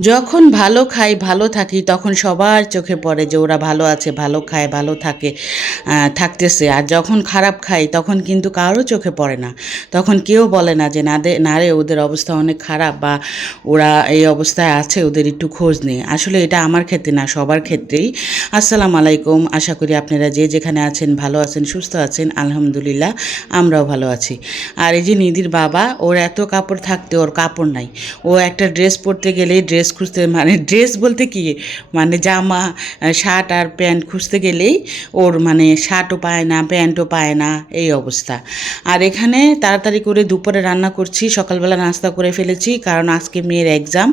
যখন ভালো খাই, ভালো থাকি, তখন সবার চোখে পড়ে যে ওরা ভালো আছে, ভালো খায়, ভালো থাকে থাকতেছে। আর যখন খারাপ খাই, তখন কিন্তু কারও চোখে পড়ে না। তখন কেউ বলে না যে, না দে, না রে, ওদের অবস্থা অনেক খারাপ বা ওরা এই অবস্থায় আছে, ওদের একটু খোঁজ নেই। আসলে এটা আমার ক্ষেত্রে না, সবার ক্ষেত্রেই। আসসালামু আলাইকুম। আশা করি আপনারা যে যেখানে আছেন, ভালো আছেন, সুস্থ আছেন, আলহামদুলিল্লাহ আমরাও ভালো আছি। আর এই যে নিধির বাবা, ওর এত কাপড় থাকতে ওর কাপড় নাই। ও একটা ড্রেস পরতে গেলেই ড্রেস খুঁজতে মানে ড্রেস বলতে কি? মানে জামা শার্ট আর প্যান্ট খুঁজতে গেলেই ওর মানে শার্টও পায় না প্যান্টও পায় না, এই অবস্থা। আর এখানে তাড়াতাড়ি করে দুপুরে রান্না করছি, সকালবেলা নাস্তা করে ফেলেছি, কারণ আজকে মেয়ের এক্সাম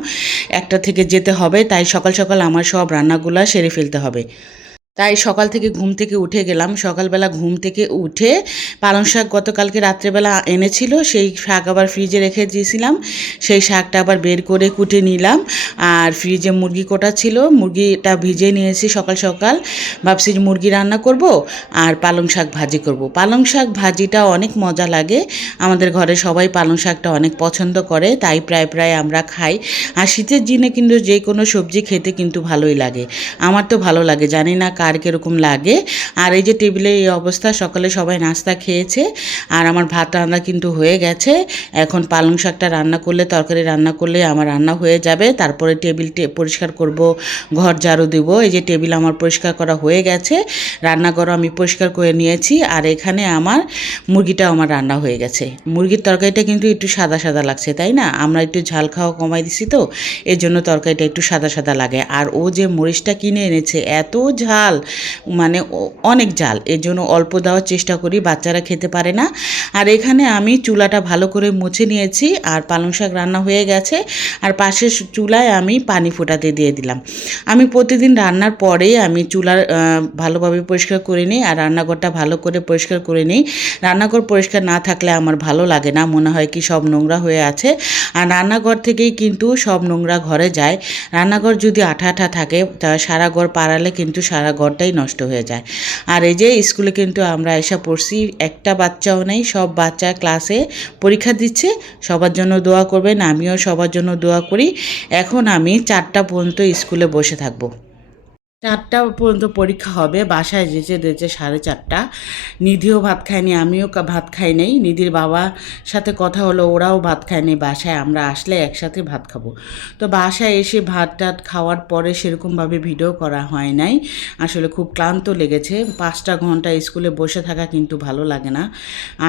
একটা থেকে যেতে হবে, তাই সকাল সকাল আমার সব রান্নাগুলো সেরে ফেলতে হবে। তাই সকাল থেকে ঘুম থেকে উঠে গেলাম। সকালবেলা ঘুম থেকে উঠে পালং শাক গতকালকে রাত্রেবেলা এনেছিল, সেই শাক আবার ফ্রিজে রেখে দিয়েছিলাম। সেই শাকটা আবার বের করে কুটে নিলাম। আর ফ্রিজে মুরগি কোটা ছিল, মুরগিটা ভিজে নিয়েছি সকাল সকাল। ভাবছি মুরগি রান্না করব আর পালং শাক ভাজি করব। পালং শাক ভাজিটা অনেক মজা লাগে। আমাদের ঘরে সবাই পালং শাকটা অনেক পছন্দ করে, তাই প্রায় প্রায় আমরা খাই। আর শীতের দিনে কিন্তু যে কোনো সবজি খেতে কিন্তু ভালোই লাগে। আমার তো ভালো লাগে, জানি না কার কীরকম লাগে। আর এই যে টেবিলে এই অবস্থা, সকালে সবাই নাস্তা খেয়েছে। আর আমার ভাত রান্না কিন্তু হয়ে গেছে। এখন পালং শাকটা রান্না করলে, তরকারি রান্না করলে আমার রান্না হয়ে যাবে। তারপরে টেবিল পরিষ্কার করব, ঘর ঝাড়ু দেবো। এই যে টেবিল আমার পরিষ্কার করা হয়ে গেছে। রান্নাঘরও আমি পরিষ্কার করে নিয়েছি। আর এখানে আমার মুরগিটাও আমার রান্না হয়ে গেছে। মুরগির তরকারিটা কিন্তু একটু সাদা সাদা লাগছে, তাই না? আমরা একটু ঝাল খাওয়া কমাই দিছি তো। এর জন্য তরকারিটা একটু সাদা সাদা লাগে। আর ও যে মরিচটা কিনে এনেছে, এত ঝাল! মানে অনেক ঝাল এর জন্য অল্প দেওয়ার চেষ্টা করি, বাচ্চারা খেতে পারে না। আর এখানে আমি চুলাটা ভালো করে মুছে নিয়েছি, আর পালং শাক রান্না হয়ে গেছে। আর পাশের চুলায় আমি পানি ফোটাতে দিয়ে দিলাম। আমি প্রতিদিন রান্নার পরেই আমি চুলার ভালোভাবে পরিষ্কার করে নিই, আর রান্নাঘরটা ভালো করে পরিষ্কার করে নিই। রান্নাঘর পরিষ্কার না থাকলে আমার ভালো লাগে না, মনে হয় কি সব নোংরা হয়ে আছে। আর রান্নাঘর থেকেই কিন্তু সব নোংরা ঘরে যায়। রান্নাঘর যদি আঠা আঠা থাকে, তা সারা ঘর পাড়ালে কিন্তু সারা ঘরটাই নষ্ট হয়ে যায়। আর এই যে স্কুলে কিন্তু আমরা এসে পড়ছি, একটা বাচ্চাও নেই, সব বাচ্চা ক্লাসে পরীক্ষা দিচ্ছে, সবার জন্য দোয়া করবেন, আমিও সবার জন্য দোয়া করি। এখন আমি চারটা পর্যন্ত স্কুলে বসে থাকব। চারটা পর্যন্ত পরীক্ষা হবে, বাসায় যেতে যেতে সাড়ে চারটা। নিধিও ভাত খায়নি, আমিও ভাত খাই নাই। নিধির বাবার সাথে কথা হলো, ওরাও ভাত খায়নি বাসায় আমরা আসলে একসাথে ভাত খাব। তো বাসায় এসে ভাত টাত খাওয়ার পরে সেরকমভাবে ভিডিও করা হয় নাই। আসলে খুব ক্লান্ত লেগেছে। পাঁচটা ঘণ্টা স্কুলে বসে থাকা কিন্তু ভালো লাগে না।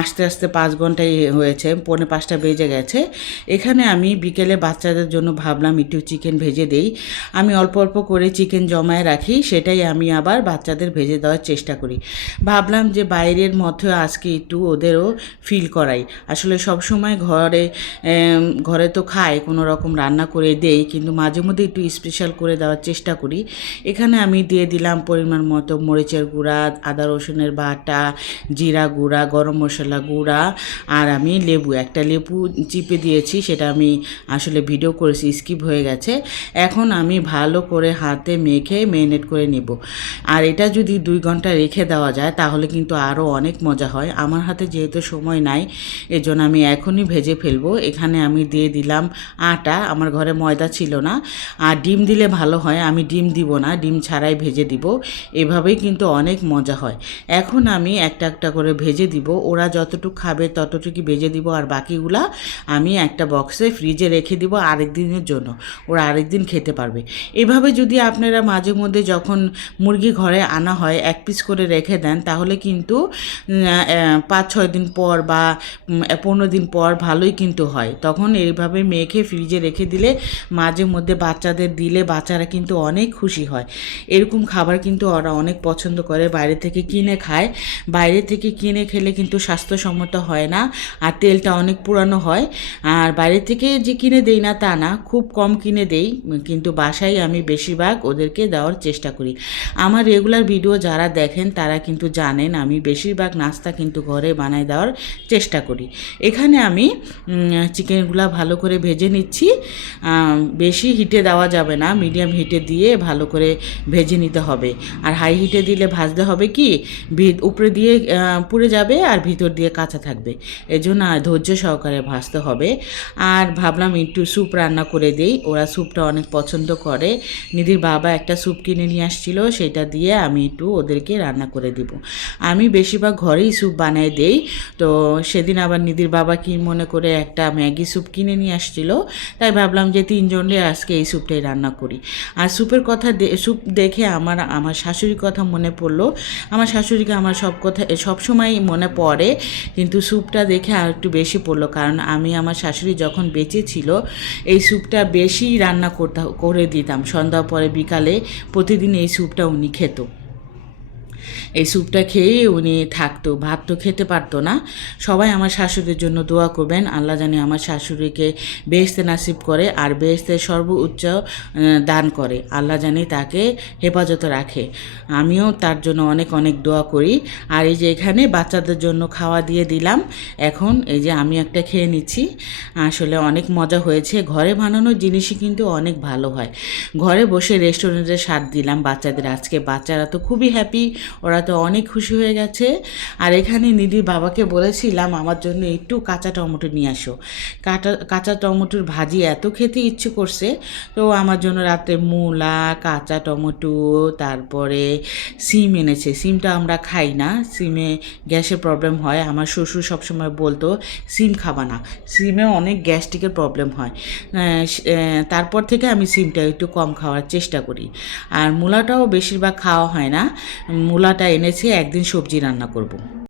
আস্তে আস্তে পাঁচ ঘন্টাই হয়েছে, পৌনে পাঁচটা বেজে গেছে। এখানে আমি বিকেলে বাচ্চাদের জন্য ভাবলাম একটু চিকেন ভেজে দেই। আমি অল্প অল্প করে চিকেন জমায় রাখি। সেটাই আমি আবার বাচ্চাদের ভেজে দেওয়ার চেষ্টা করি। ভাবলাম যে বাইরের মধ্যে আজকে একটু ওদেরও ফিল করাই। আসলে সব সময় ঘরে ঘরে তো খায় কোনো রকম রান্না করে দেই, কিন্তু মাঝে মধ্যে একটু স্পেশাল করে দেওয়ার চেষ্টা করি। এখানে আমি দিয়ে দিলাম পরিমাণ মতো মরিচের গুঁড়া, আদা রসুনের বাটা, জিরা গুঁড়া, গরম মশলা গুঁড়া, আর আমি লেবু। একটা লেবু চিপে দিয়েছি, সেটা আমি আসলে ভিডিও করেছি স্কিপ হয়ে গেছে। এখন আমি ভালো করে হাতে মেখে মেরিনেট করে নেব। আর এটা যদি দুই ঘণ্টা রেখে দেওয়া যায়, তাহলে কিন্তু আরও অনেক মজা হয়। আমার হাতে যেহেতু সময় নাই, এজন্য আমি এখনই ভেজে ফেলব। এখানে আমি দিয়ে দিলাম আটা। আমার ঘরে ময়দা ছিল না। আর ডিম দিলে ভালো হয়, আমি ডিম দিব না। ডিম ছাড়াই ভেজে দিব। এভাবেই কিন্তু অনেক মজা হয়। এখন আমি একটা একটা করে ভেজে দিব। ওরা যতটুকু খাবে ততটুকু ভেজে দিব। আর বাকিগুলা আমি একটা বক্সে ফ্রিজে রেখে দিব আরেক দিনের জন্য। ওরা আরেক দিন খেতে পারবে। এভাবে যদি আপনারা মাঝে মধ্যে যখন মুরগি ঘরে আনা হয়, এক পিস করে রেখে দেন, তাহলে কিন্তু পাঁচ, ছয় দিন পর বা পনেরো দিন পর ভালোই কিন্তু হয়। তখন এইভাবে মেখে ফ্রিজে রেখে দিলে, মাঝে মধ্যে বাচ্চাদের দিলে বাচ্চারা কিন্তু অনেক খুশি হয়। এরকম খাবার কিন্তু ওরা অনেক পছন্দ করে, বাইরে থেকে কিনে খায়। বাইরে থেকে কিনে খেলে কিন্তু স্বাস্থ্যসম্মত হয় না, আর তেলটা অনেক পুরানো হয়। আর বাইরে থেকে যে কিনে দেই না তা না, খুব কম কিনে দেই, কিন্তু বাসায় আমি বেশিরভাগ ওদেরকে দেওয়ার চেষ্টা চেষ্টা করি। আমার রেগুলার ভিডিও যারা দেখেন, তারা কিন্তু জানেন আমি বেশিরভাগ নাস্তা কিন্তু ঘরে বানায় দেওয়ার চেষ্টা করি। এখানে আমি চিকেনগুলো ভালো করে ভেজে নিচ্ছি। বেশি হিটে দেওয়া যাবে না মিডিয়াম হিটে দিয়ে ভালো করে ভেজে নিতে হবে। আর হাই হিটে দিলে ভাজতে হবে কি উপরে দিয়ে পুড়ে যাবে আর ভিতর দিয়ে কাঁচা থাকবে। এজন্য ধৈর্য সহকারে ভাজতে হবে। আর ভাবলাম একটু স্যুপ রান্না করে দেই। ওরা স্যুপটা অনেক পছন্দ করে। নিধির বাবা একটা স্যুপ কিনে নিয়ে আসছিল, সেটা দিয়ে আমি একটু ওদেরকে রান্না করে দিব। আমি বেশিরভাগ ঘরেই স্যুপ বানাই দেই। তো সেদিন আবার নিধির বাবা কি মনে করে একটা ম্যাগি স্যুপ কিনে নিয়ে আসছিল, তাই ভাবলাম যে তিনজনে আজকে এই স্যুপটাই রান্না করি। আর স্যুপের কথা স্যুপ দেখে আমার আমার শাশুড়ির কথা মনে পড়ল। আমার শাশুড়িকে আমার সব কথা সবসময় মনে পড়ে, কিন্তু স্যুপটা দেখে আর একটু বেশি পড়ল, কারণ আমি আমার শাশুড়ি যখন বেঁচে ছিল, এই স্যুপটা বেশি রান্না করতে, করে দিতাম। সন্ধ্যা পরে বিকালে প্রতিদিন এই স্যুপটা উনি খেত। এই স্যুপটা খেয়েই উনি থাকতো, ভাত তো খেতে পারতো না। সবাই আমার শাশুড়ির জন্য দোয়া করবেন, আল্লাহ জানি আমার শাশুড়িকে বেহেস্তে নাসিব করে আর বেহেস্তের সর্বোচ্চ দান করে, আল্লাহ জানি তাকে হেফাজতে রাখে। আমিও তার জন্য অনেক অনেক দোয়া করি। আর এই যে এখানে বাচ্চাদের জন্য খাওয়া দিয়ে দিলাম, এখন এই যে আমি একটা খেয়ে নিচ্ছি। আসলে অনেক মজা হয়েছে, ঘরে বানানো জিনিসই কিন্তু অনেক ভালো হয়। ঘরে বসে রেস্টুরেন্টে স্বাদ দিলাম বাচ্চাদের, আজকে বাচ্চারা তো খুবই হ্যাপি ওরা তো অনেক খুশি হয়ে গেছে। আর এখানে নিধির বাবাকে বলেছিলাম, আমার জন্য একটু কাঁচা টমেটো নিয়ে আসো। কাঁচা কাঁচা টমেটোর ভাজি এত খেতে ইচ্ছে করছে। তো আমার জন্য রাতে মূলা, কাঁচা টমেটো, তারপরে সিম এনেছে। সিমটা আমরা খাই না। সিমে গ্যাসের প্রবলেম হয়। আমার শ্বশুর সবসময় বলতো, সিম খাবা না। সিমে অনেক গ্যাস্ট্রিকের প্রবলেম হয়। তারপর থেকে আমি সিমটা একটু কম খাওয়ার চেষ্টা করি। আর মূলাটাও বেশিরভাগ খাওয়া হয় না। মূলাটা এনেছে একদিন সবজি রান্না করব।